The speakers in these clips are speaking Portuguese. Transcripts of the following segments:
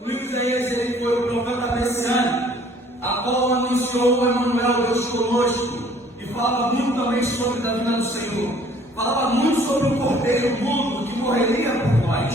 O Isaías, ele foi o profeta messiânico, a qual anunciou o Emanuel, Deus conosco, e falava muito também sobre a vinda do Senhor. Falava muito sobre o Cordeiro mudo que morreria por nós.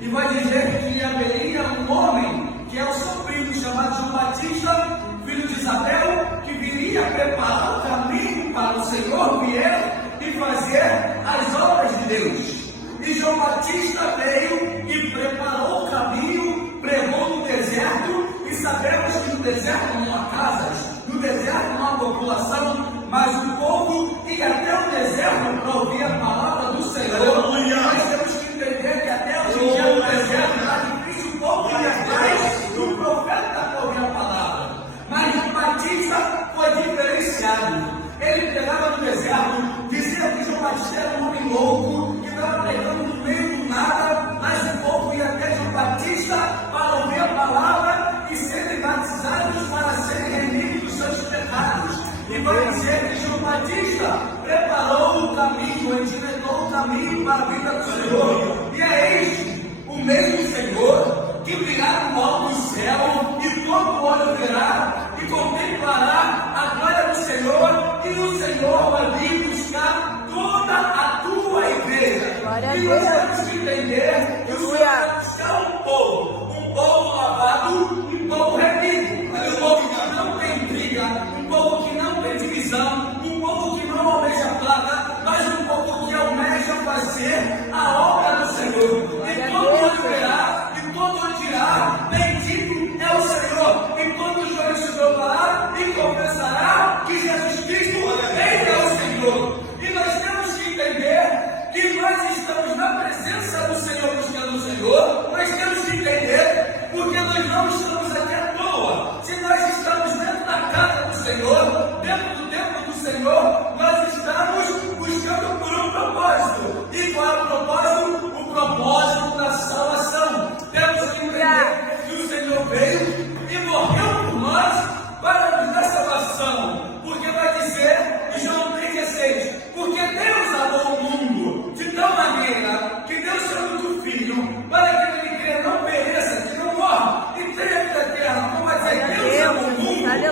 E vai dizer que haveria um homem, que é o seu filho, chamado João Batista, filho de Isabel, que viria preparar o caminho para o Senhor vier e fazer as obras de Deus. E João Batista veio e preparou o caminho, pregou no deserto, e sabemos que no deserto não há casas, no deserto não há população, mas o povo ia até o deserto para ouvir a palavra do Senhor. Nós temos que entender que até hoje em dia no deserto está difícil o povo ir atrás do profeta para ouvir a palavra. Mas João Batista foi diferenciado. Ele pregava no deserto, dizia que João Batista era um homem louco, que estava pregando no meio do nada, mas o povo ia até João Batista para ouvir a palavra e serem batizados para serem remidos dos seus pecados. E vai dizer que João Batista preparou o caminho, endireitou o caminho para a vida do Senhor. E é este, o mesmo Senhor, que virá no alto do céu, e todo olho verá e contemplará a glória do Senhor, e o Senhor vai vir buscar toda a tua igreja. E nós temos que entender que o Senhor vai buscar um povo lavado, um povo remido, um povo que não tem briga, um povo que não tem divisão, um povo que não almeja plaga, mas um povo que almeja fazer a obra do Senhor. E todo olho verá, e todo olho dirá: bendito é o Senhor. E todo joelho se dobrará e confessará que Jesus Cristo ele é o Senhor. E nós temos que entender que nós estamos na presença do Senhor, buscando o Senhor. Nós temos que entender porque nós não estamos aqui à toa. Se nós estamos dentro da casa do Senhor, dentro do templo do Senhor, nós estamos buscando por um propósito. E qual é o propósito? O propósito da salvação. Temos que entender que o Senhor veio e morreu por nós para nos dar salvação. Porque vai dizer em João 3,16: porque Deus amou o mundo de tal maneira que Deus seu único Filho, para que ele crê não pereça, que não morra, e tenha vida eterna. Como vai dizer, Deus amou o mundo, ele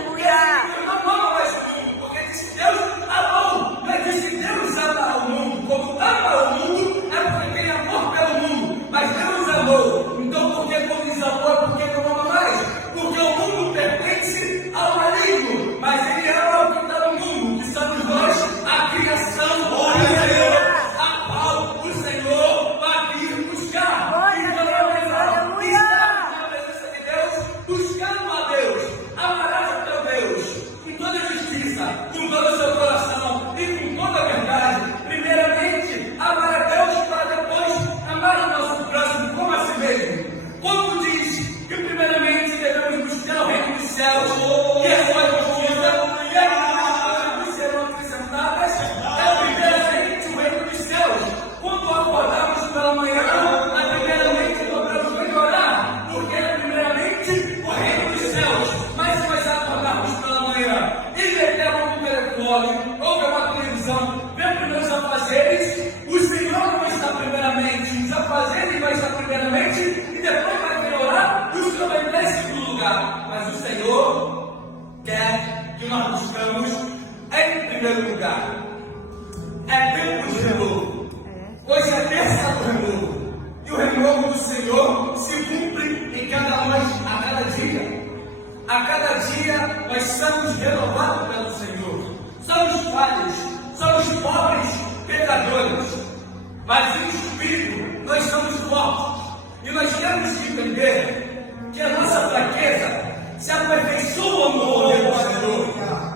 não ama mais o mundo, porque disse Deus amou, mas disse Deus ama o mundo. Como ama o mundo, é porque tem amor pelo mundo, mas Deus amou. Então, porque como diz amor, porque não ama mais? Porque o mundo pertence ao maligno, mas ele ama o que está no mundo, que somos nós, a criação, glória a Deus, a qual o Senhor vai vir buscar. Então, estar na presença de Deus, buscando a Deus, amarás o teu Deus, com toda justiça, com todo o seu coração e com toda a verdade. Primeiramente, amar a Deus para depois amar o nosso próximo como a si mesmo. Como diz que primeiramente devemos buscar o reino dos céus e a sua justiça, e as coisas serão acrescentadas. É primeiramente o reino dos céus. Quando acordamos pela manhã, primeiramente dobramos para orar, porque é primeiramente o reino dos céus. Mas se nós acordarmos pela manhã e metemos no telefone ou pela televisão, vemos meus afazeres, o Senhor não está primeiramente, os afazeres vai estar primeiramente, e depois vai vir orar, e o Senhor vai estar em segundo lugar. Mas o Senhor quer que nós buscamos em primeiro lugar. É tempo de renovo. Hoje é terça do renovo. E o renovo do Senhor se cumpre em cada nós, a cada dia. A cada dia nós somos renovados pelo Senhor. Somos falhos, somos pobres, pecadores, mas em espírito nós somos fortes. E nós temos que entender que a nossa fraqueza se aperfeiçoa no poder do Senhor.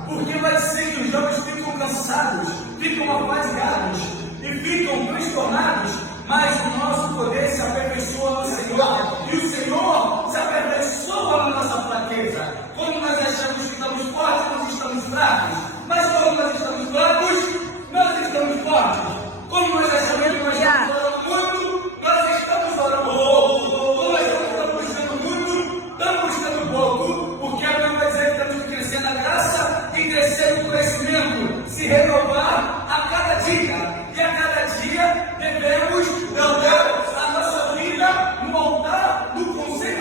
Porque vai ser que os jovens ficam cansados, ficam apagados e ficam transtornados, mas o nosso poder se aperfeiçoa no Senhor. E o Senhor se aperfeiçoa na nossa fraqueza. Quando nós achamos que estamos fortes, nós estamos fracos. Mas quando nós estamos fracos, nós estamos fortes. Quando nós achamos que nós estamos orando muito, nós estamos orando pouco. Quando nós estamos buscando muito, estamos buscando pouco. Porque a Bíblia vai dizer que temos que crescer na graça e crescer no conhecimento. Se renovar a cada dia. E a cada dia devemos, meu Deus, a nossa vida no altar do conselho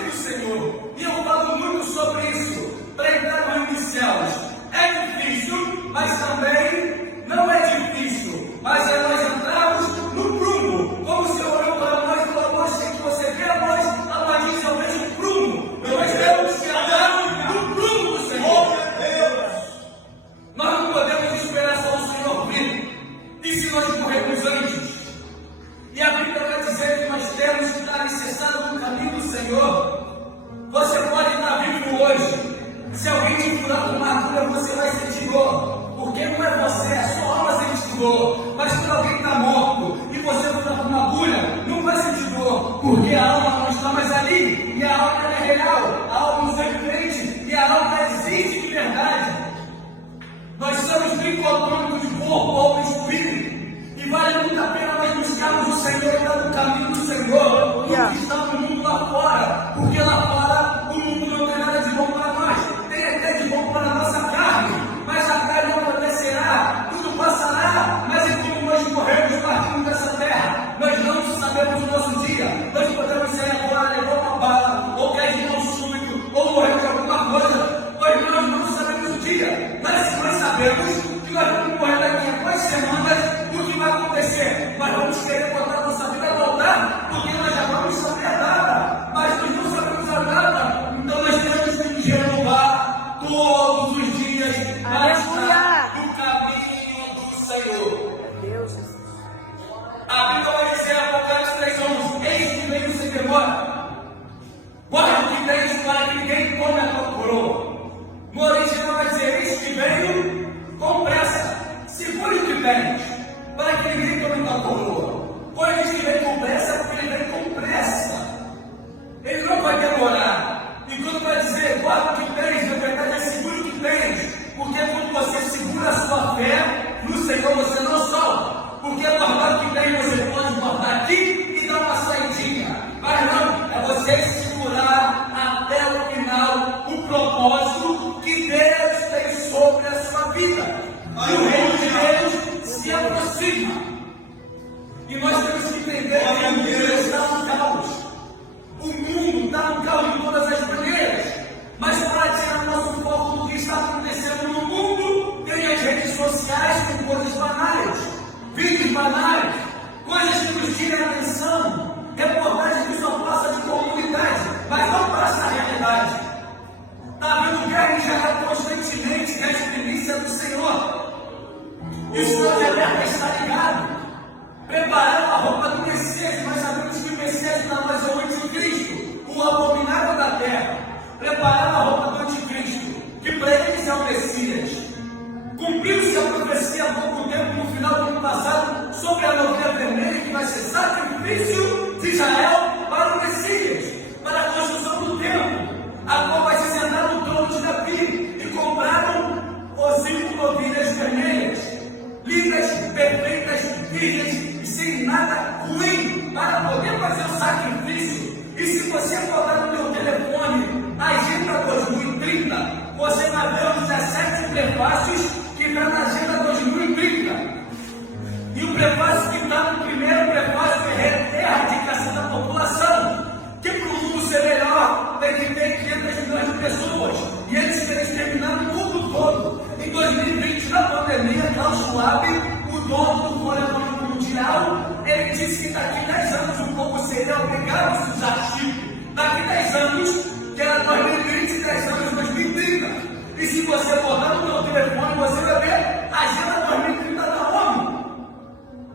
segurar com uma agulha, você vai sentir dor. Porque não é você, a sua alma sente dor. Mas quando alguém está morto e você está com uma agulha, não vai sentir dor. Porque a alma não está mais ali. E a alma é real. A alma não é diferente. E a alma existe de verdade. Nós somos tricotômicos de corpo, alma e espírito. E vale muito a pena nós buscarmos o Senhor e estar no caminho do Senhor. Do que está no mundo lá fora. Porque lá fora o mundo não tem nada de bom para nós. Tem até de bom para a nossa carne. Mas a carne não acontecerá. Tudo passará. Mas e como nós morremos partindo dessa terra? Nós não sabemos o nosso dia. Nós podemos ser agora, levar uma bala, ou cair de mal súbito, ou morrer de alguma coisa. Nós não sabemos o dia. Mas nós sabemos que nós vamos morrer daqui a 2 semanas. O que vai acontecer? Nós vamos querer botar a nossa vida a voltar, porque nós já vamos saber a data. Mas nós não sabemos a data. Então nós temos que nos renovar todos os dias para estar no caminho do Senhor. Deus, Jesus. A Bíblia vai dizer, Apocalipse 3:11, eis que venho sem demora. Guarda o que tens para que ninguém tome a tua coroa. No original vai dizer, eis que venho com pressa. Segure o que tens, para que ninguém tome a tua coroa. Quando ele diz que vem com pressa, é porque ele vem com pressa. Ele não vai demorar. E quando vai dizer, guarda o que tens, na verdade é segure o que tens. Porque quando você segura a sua fé no Senhor, você não solta. Porque guardar o que tem, você pode guardar aqui e dar uma saidinha. Mas não, é você segurar até o final o propósito que Deus tem sobre a sua vida. E o reino de Deus se aproxima. E nós temos que entender que o mundo está no caos. O mundo está no caos de todas as maneiras. Mas para tirar nosso foco do que está acontecendo no mundo, tem as redes sociais com coisas banais, vídeos banais, coisas que nos tiram a atenção, reportagens que só passam de comunidade, mas não passa a realidade. Está havendo guerra em Israel constantemente, na experiência do Senhor. E o Senhor de alerta está ligado, preparando a roupa do Messias. Nós sabemos que o Messias para nós é o anticristo, o abominável da terra. Preparando a roupa do anticristo, que para eles é o Messias. Cumpriu-se a profecia há pouco tempo, no final do ano passado, sobre a novilha vermelha, que vai ser sacrifício de Israel para o Messias, para a construção do templo, a qual vai se sentar no trono de Davi. E compraram os 5 novilhas vermelhas, lindas, perfeitas, virgens, sem nada ruim, para poder fazer o sacrifício. E se você botar no meu telefone a Agenda 2030, você vai ver os 17 prefácios que está na Agenda 2030. E o prefácio que está no primeiro prefácio é a erradicação da população. Que para o mundo ser melhor, tem que ter 500 milhões de pessoas. E eles querem exterminar o mundo todo. Em 2020, na pandemia, Klaus Schwab, o dono do Fórum Econômico Mundial, ele disse que daqui 10 anos o povo seria obrigado a usar chip. Daqui 10 anos, que era 2020, 10 anos 2030. E se você botar no seu telefone, você vai ver a Agenda 2030 da ONU.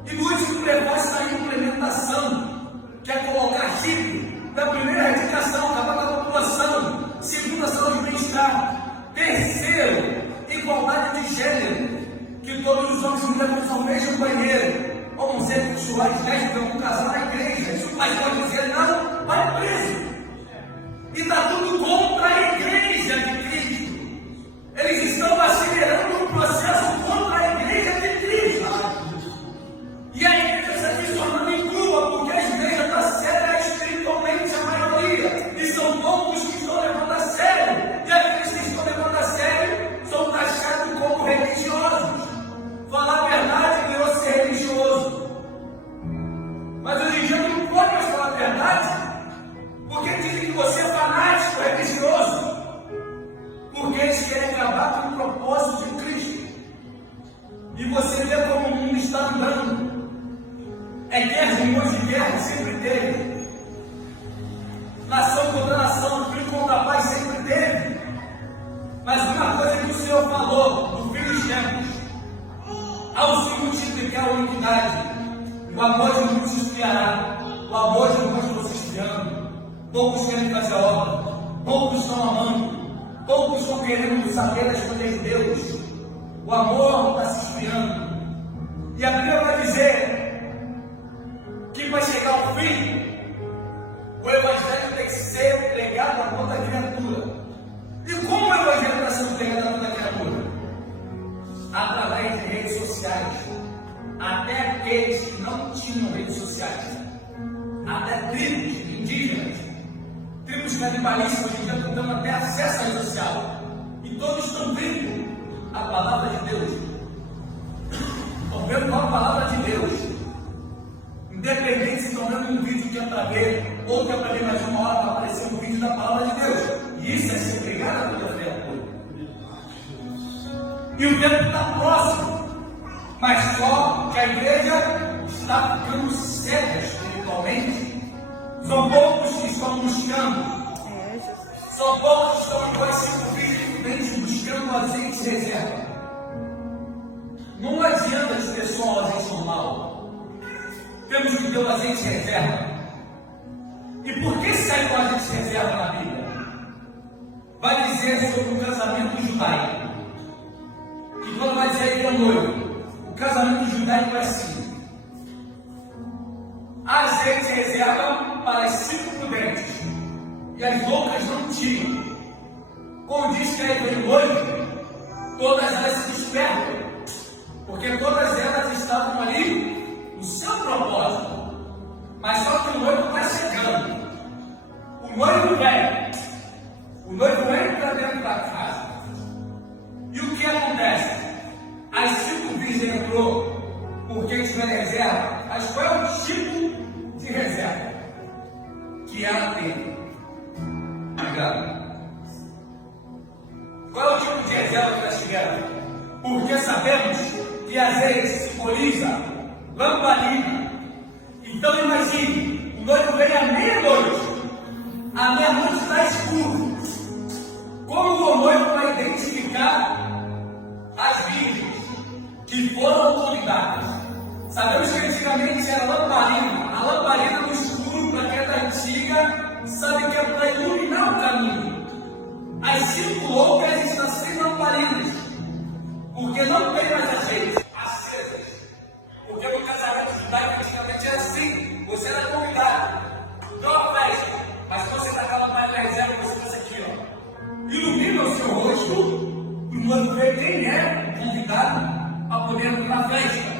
E no último prefácio está a implementação, que é colocar chip. Da primeira, erradicação, acabar com a população. Segundo, a saúde e bem-estar. Terceiro, igualdade de gênero, que todos os homens e mulheres ao mesmo banheiro. Homossexuais, lésbicas, um casal na igreja. Se o pastor dizer não, vai preso. E está tudo contra a igreja de Cristo. Eles estão acelerando um processo contra a igreja de Cristo. E a igreja está se tornando incrua, porque a igreja está séria espiritualmente, a maioria. E são poucos que estão levando a sério. E aqueles que estão levando a sério são taxados como religiosos. Falar a verdade virou ser religioso. Mas hoje em dia não pode mais falar a verdade, porque dizem que você é fanático, religioso. Porque eles querem acabar com o propósito de Cristo. E você vê como o mundo está andando. É guerra, rumores de guerra, sempre teve. Nação contra nação, filho contra pai, sempre teve. Mas uma coisa que o Senhor falou no fim dos tempos: ao se multiplicar a iniquidade, o amor de muitos se esfriará, o amor de muitos se esfriando. Poucos querem fazer a obra, poucos estão amando. Poucos estão querendo saber das coisas de Deus. O amor está se esfriando. E a Bíblia vai dizer que vai chegar ao fim, o Evangelho tem que ser pregado a toda criatura. E como o Evangelho está sendo pregado a toda criatura? Através de redes sociais. Até aqueles que não tinham redes sociais. Até tribos indígenas, tribos canibalistas, hoje em dia estão tendo até acesso à rede social. E todos estão vendo a palavra de Deus. Estão vendo qual a palavra de Deus. Independente se estão vendo um vídeo que é para ver, ou que é para ver mais uma hora para aparecer um vídeo da palavra de Deus. E isso é ser pregado a toda criatura. E o tempo está próximo. Mas só que a igreja está ficando cega espiritualmente. São poucos que estão buscando. São poucos que estão igual a 5 vídeos buscando azeite reserva. Não adianta ter só o azeite normal. Temos que ter o azeite reserva. E por que sai o azeite reserva na Bíblia? Vai dizer sobre o casamento judaico. E quando vai dizer que é noivo, o casamento judaico é assim: azeite reserva para as 5 prudentes, e as outras não tinham. Como diz que aí vem noivo, todas elas se despertam, porque todas elas estavam ali no seu propósito. Mas só que o noivo está chegando. O noivo vem. O noivo entra dentro da casa. E o que acontece? As 5 virgens entrou porque tiver reserva. Mas qual é o tipo de reserva que ela tem? Qual é o tipo de reserva que elas tiveram? Porque sabemos que azeite simboliza lamparina. Então imagine, o noivo vem à meia-noite. À meia-noite está escuro. Como o noivo vai identificar as virgens que foram convidadas? Sabemos que antigamente era lamparina. A lamparina no escuro, para quem é da antiga, sabe que é para iluminar o caminho. As 5 outras estão sem lamparinas, porque não tem mais azeite acesas. Porque no casamento judaico antigamente era assim: você era convidado, dá uma festa, mas quando você está com a lamparina reserva, você faz aqui, ó. Ilumina o seu rosto, para o noivo ver quem é convidado a poder entrar na festa.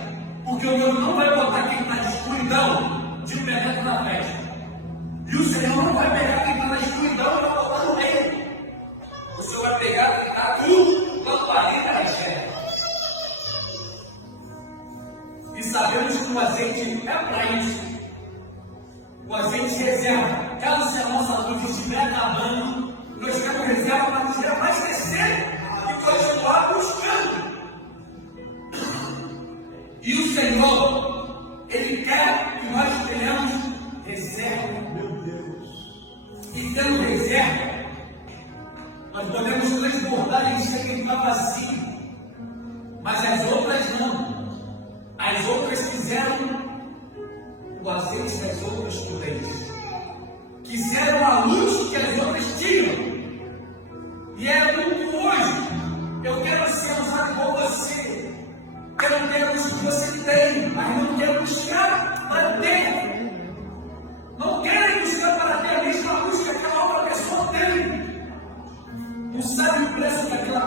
Porque o noivo não vai botar quem está na escuridão de perto na festa. E o Senhor não vai pegar quem está na escuridão e vai botar no meio. O Senhor vai pegar quem está tudo, lamparina reserva. E sabemos que o azeite é para isso. O azeite reserva. Caso se a nossa luz estiver acabando, nós temos reserva para nos abastecer e continuar buscando. E o Senhor, Ele quer que nós tenhamos reserva. Meu Deus. E tendo reserva, nós podemos transbordar e dizer que ele está vazio. Mas as outras não. As outras quiseram o azeite das outras prudentes. Quiseram a luz que as outras tinham. E é muito hoje. Eu quero ser usado por você. Quero ter a luz que você tem, mas não quero buscar para ter. Não quero buscar para ter a mesma luz que aquela outra pessoa tem. Não sabe o preço que aquela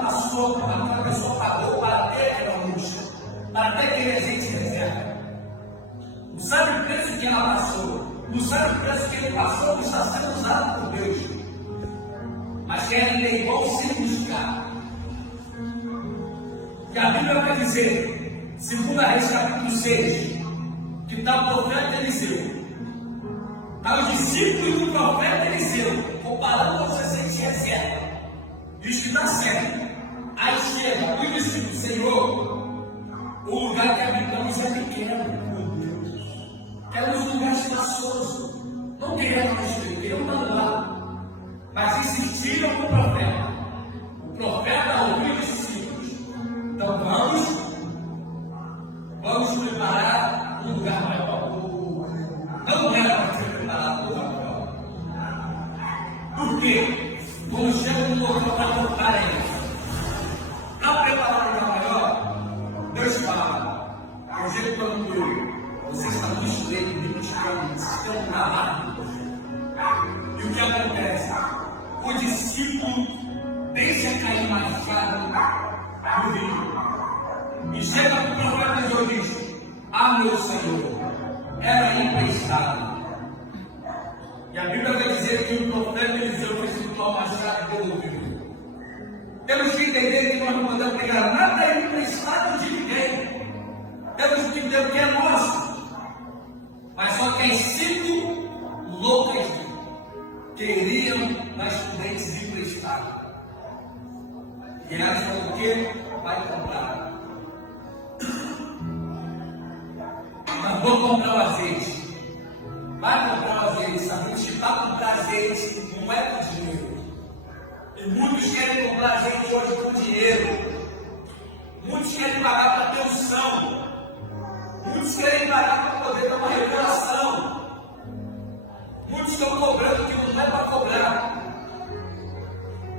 pessoa pagou para ter aquela luz, para ter aquele azeite reserva. Não sabe o preço que ela passou. Não sabe o preço que ele passou, que está sendo usado por Deus. Mas querem ter igual sem buscar. E a Bíblia vai dizer, segundo a Reis capítulo 6, que está o profeta Eliseu. Está os discípulos do profeta Eliseu, comparando com os azeite reserva. E os que está certo. Aí chega o discípulo, Senhor, o lugar que habitamos é pequeno. Queremos um lugar espaçoso. Não queremos construir, queremos andar. Mas insistiram com o profeta. O profeta ouviu os discípulos. Então vamos preparar um lugar maior. Não era para ser preparado um lugar maior. Por quê? Quando chega no local para comprar eles, para preparar o lugar maior, Deus fala, o jeito quando você está no estreito, ministrando, vocês estão travados. E o que acontece? O discípulo deixa cair machado no rio. E chega para o profeta e diz: ah, meu Senhor, era emprestado. E a Bíblia vai dizer que o profeta Eliseu foi escutar o machado e devolveu. Temos que entender que nós não podemos pegar nada emprestado de ninguém. Temos que entender o que é nosso. Mas só que as 5 loucas queriam nas prudentes emprestado. E elas falaram o quê? Vai comprar. Mas vou comprar o azeite. Vai comprar o azeite. Sabemos que para comprar azeite não é com dinheiro. E muitos querem comprar azeite hoje com dinheiro. Muitos querem pagar para ter unção. Muitos querem pagar para poder ter uma revelação. Muitos estão cobrando que não é para cobrar.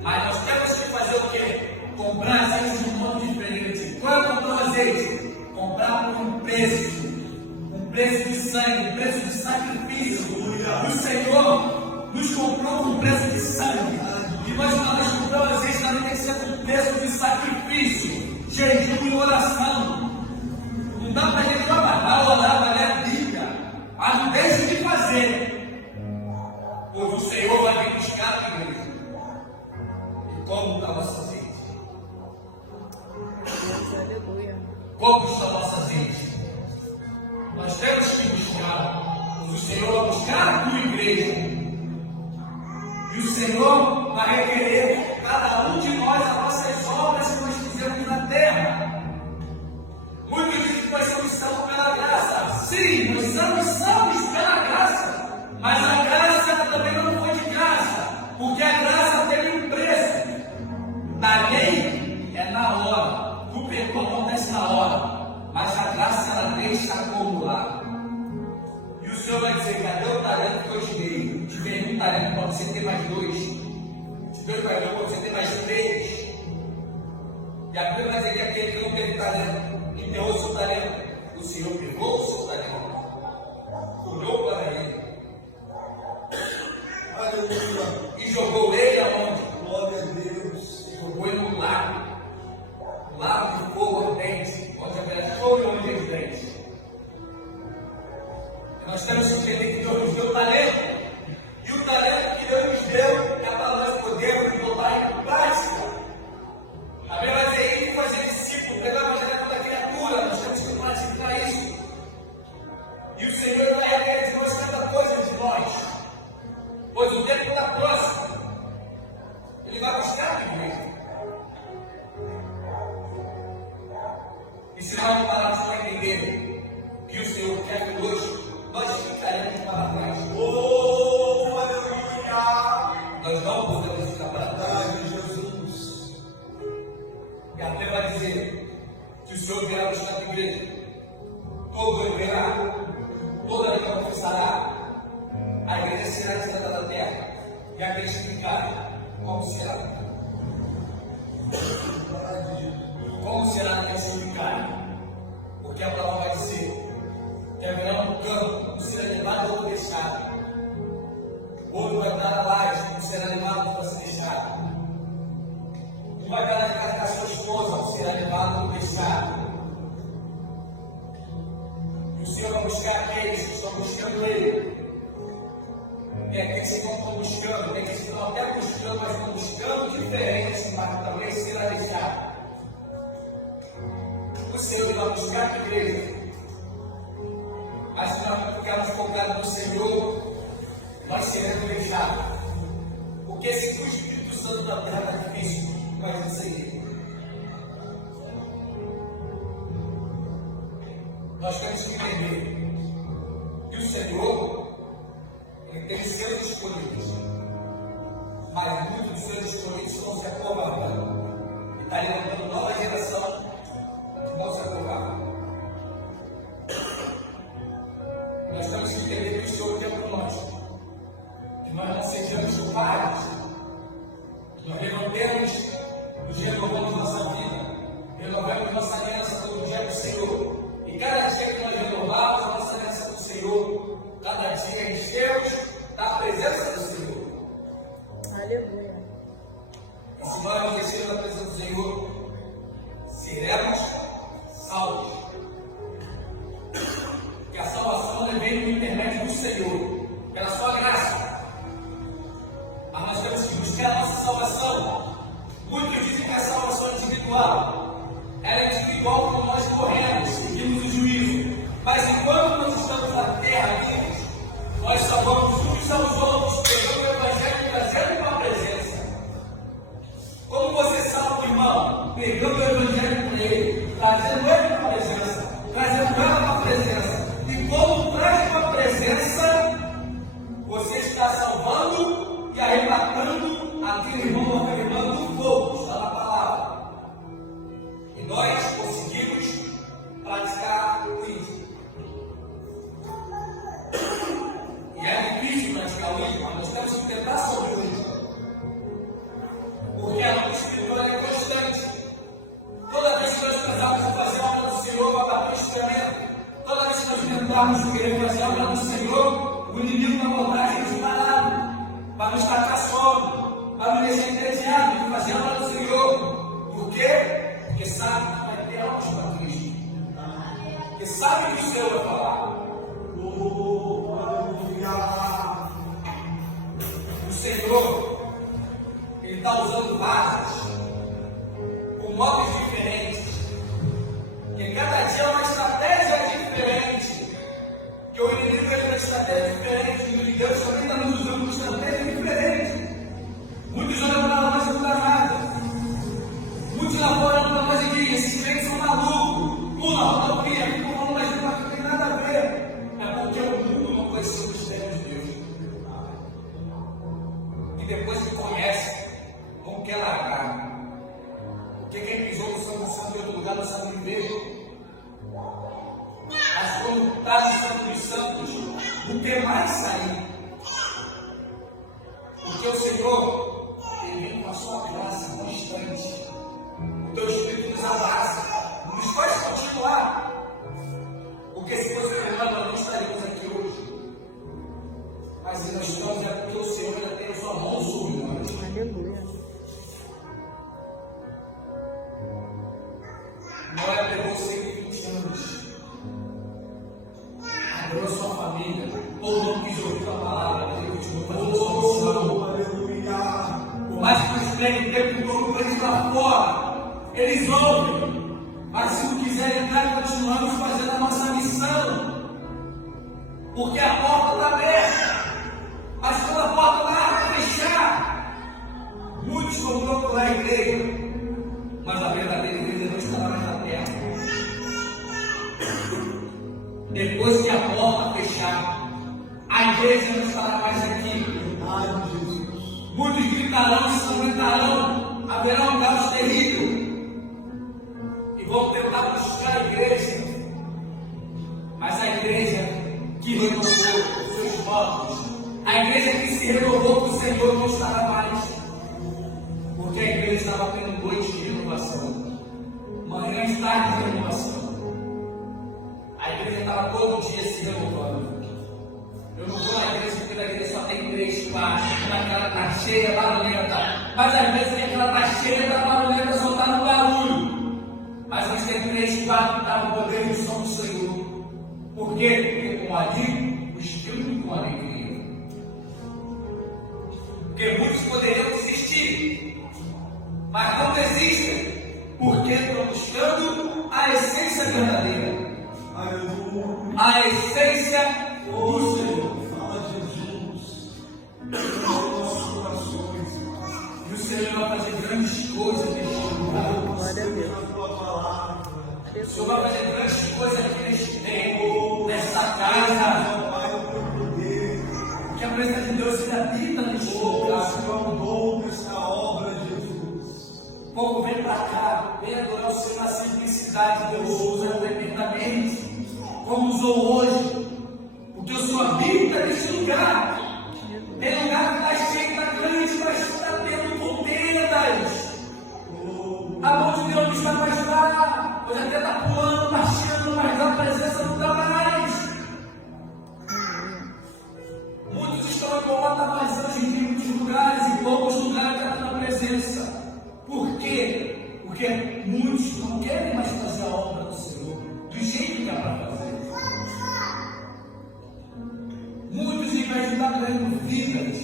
Mas nós temos que fazer o quê? Comprar azeite de um modo diferente. Qual é comprar azeite? Comprar por um preço. Um preço de sangue, um preço de sacrifício. O Senhor nos comprou com um preço de sangue. E nós compramos azeite também tem que ser com um preço de sacrifício, jejum e oração. Não dá para a gente trabalhar, orar, ler a Bíblia. Mas não deixe de fazer. Pois o Senhor vai vir buscar a igreja. E como está o nosso azeite? Aleluia. Como está o nosso azeite? Nós temos que buscar. Pois o Senhor vai buscar a tua igreja. E o Senhor vai requerer cada um de nós as nossas obras que nós fizemos na terra. Muitos dizem que nós somos salvos pela graça. Sim, nós somos salvos pela graça. Mas a graça também não foi de graça. Porque a graça teve um preço. Na lei é na hora. O perdão acontece na hora. Mas a graça ela deixa acumular. E o Senhor vai dizer: cadê o talento que eu te dei? Te dei um talento para você ter mais 2. Te dei um talento para você ter mais 3. E a Bíblia vai dizer que aquele que não teve talento enterrou o seu talento. O Senhor pegou o seu talento, olhou para ele, aleluia, e jogou ele aonde? Glória a Deus. Jogou ele no lago de fogo ardente, onde haverá fogo e onde ardente. Nós temos que entender que Deus nos deu talento. E o talento que Deus nos deu é para nós podermos botar em prática. A Bíblia vai dizer: ir e fazer discípulo, pegar o evangelho da criatura. Nós temos que praticar isso. E o Senhor vai requerer de nós cada coisa de nós. Pois o tempo está próximo. Ele vai buscar a igreja. E se nós não pararmos para entender que o Senhor quer que hoje nós ficaremos para trás. Oh, aleluia! Nós não podemos ficar para trás, Jesus. E a Bíblia vai dizer que o Senhor virá buscar a igreja. Todo verá, toda língua confessará. A igreja será tirada da terra. E aqueles que ficarem, como será? Como será aqueles que ficarem? Porque a palavra vai dizer que haverá um campo, um será levado ou deixado. Outro vai dar a laje, um será levado para ser deixado. Um vai dar na casa da sua esposa, um será levado ou deixado. E o Senhor vai buscar aqueles que estão buscando Ele. E aqueles que não estão buscando, tem aqueles que estão até buscando, mas estão buscando diferente, mas também será deixado. O Senhor vai buscar a igreja. Mas se nós ficarmos focados no Senhor, nós seremos deixados. Porque se o Espírito Santo da terra está difícil, mas não sei. Nós temos que entender que o Senhor ele tem seus escolhidos. Mas muitos dos seus escolhidos estão se acovardando. E está levantando nova geração que não se acovarda. Nós temos que entender que o Senhor quer por nós. Que nós não sejamos pais renovamos nossa vida, renovamos nossa aliança todo dia com o Senhor. E cada dia que nós renovamos a nossa aliança com o Senhor, cada dia enchemos da presença do Senhor. Aleluia. E se nós enchemos da presença do Senhor, seremos salvos. Que a salvação vem no intermédio do Senhor, pela sua graça. Mas nós temos que buscar a nossa salvação. Muitos dizem que a salvação é individual. Ela é individual quando nós corremos, seguimos o juízo. Mas enquanto nós estamos na terra vivos, nós salvamos uns aos outros, pegando o Evangelho e trazendo para a presença. Como você salva o irmão? Pegando o Evangelho para ele, trazendo ele para a presença, trazendo ela para a presença. E como traz para a presença, você está salvando e arrebatando aquele irmão ou aquela irmã do fogo, está na palavra. E nós conseguimos praticar isso. E é difícil praticar o ímpio, mas nós temos que tentar sobre o ímpio. Porque a luta espiritual é constante. Toda vez que nós pensamos em fazer a obra do Senhor, vai bater instrumento. Toda vez que nós tentarmos querer fazer a obra do Senhor, o inimigo vai botar a gente parado, vai nos tacar sono, vai nos deixar entediados de fazer a obra do Senhor. Por quê? Porque sabe que vai ter algo para Cristo. Porque sabe que o Senhor vai falar. O Senhor, Ele está usando vasos com móveis diferentes. E cada dia é uma estratégia diferente. Que o inimigo tem uma estratégia diferente. E Deus também está nos usando uma estratégia diferente. Muitos olham para nós e não dá nada. Muitos lá fora olham para nós e dizem: esses crentes são malucos. Pula, rodovia, ficam falando da gente, mas não tem nada a ver. É porque o mundo não conheceu os mistérios de Deus. E depois que conhece, não quer largar. Porque quem pisou no Santo Santo em outro lugar não sabe viver. Mas quando está no Santo dos Santos, não quer mais sair. Porque o Senhor, Ele vem com a sua graça constante. O teu Espírito nos abraça, nos faz continuar. Porque se fosse verdade, nós não estaríamos aqui hoje. Mas se nós estamos é porque o Senhor ainda tem a sua mão sobre nós. Aleluia. Noé pegou 120 anos. Abriu a sua família. Ou não quis ouvir a palavra, mas ele continuou fazendo a sua missão. Aleluia. Por mais que eles peguem tempo todo para eles lá fora, eles ouvem. Mas se não quiserem entrar, continuamos fazendo a nossa missão. Porque a porta está aberta. Mas quando a porta está fechar, muitos vão procurar a igreja. Mas a verdadeira igreja não estará mais na terra. Depois que a porta fechar, a igreja não estará mais aqui. Muitos gritarão, se lamentarão, haverá um caos terrível. E vão tentar buscar a igreja. Mas a igreja que renovou os seus votos, a igreja que se renovou com o Senhor não estará mais. Porque a igreja estava tendo noite de renovação, manhãs, tardes de renovação. A igreja estava todo dia se renovando. Eu não vou na igreja porque a igreja só tem 3 quartos, aquela está cheia, barulhenta. Mas às vezes tem aquela está cheia, da barulhenta, só está no barulho. Mas nós temos 3 quartos que está no poder do som do Senhor. Por quê? Porque com ali, o Espírito com alegria. Porque muitos poderiam desistir, mas não desistem, porque estão buscando a essência verdadeira. A essência do Senhor. Fala Jesus. Nossos corações. E o Senhor vai fazer grandes coisas neste lugar. Glória a Deus. O Senhor vai fazer grandes coisas aqui neste tempo, nesta casa. Que a presença de Deus se habita neste lugar. O povo vem para cá, vem adorar o Senhor na simplicidade. Deus usa perfeitamente, como usou hoje. Porque o Senhor habita neste lugar. Tem lugar que está cheio, está grande, mas está tendo contendas. até estar pulando, marchando, mas a presença não está mais. Muitos estão em comata, mas hoje em muitos lugares, em poucos lugares está na presença. Por quê? Porque muitos não querem mais fazer a obra do Senhor do jeito que é para fazer. Muitos, em vez de estar ganhando vidas,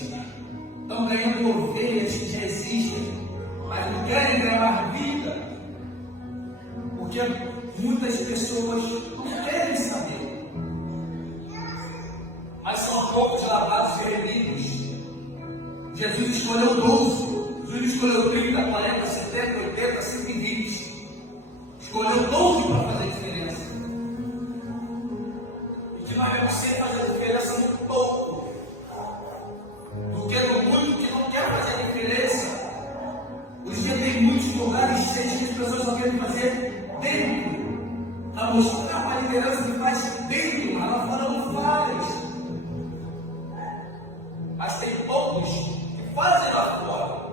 estão ganhando ovelhas que já existem, mas não querem ganhar vida, porque muitas pessoas não querem saber, mas são poucos lavados e remidos. Jesus escolheu 12, Jesus escolheu 30, 40, 70, 80, 120, escolheu 12 para fazer diferença. E que nós vamos ser fazer diferença no pouco, do que no muito que não quer fazer diferença. Hoje em dia tem muitos lugares cheios que as pessoas só querem fazer dentro, para mostrar uma liderança que faz dentro, mas lá fora não faz. Mas tem poucos que fazem lá fora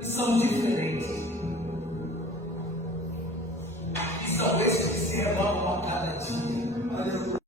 e são diferentes.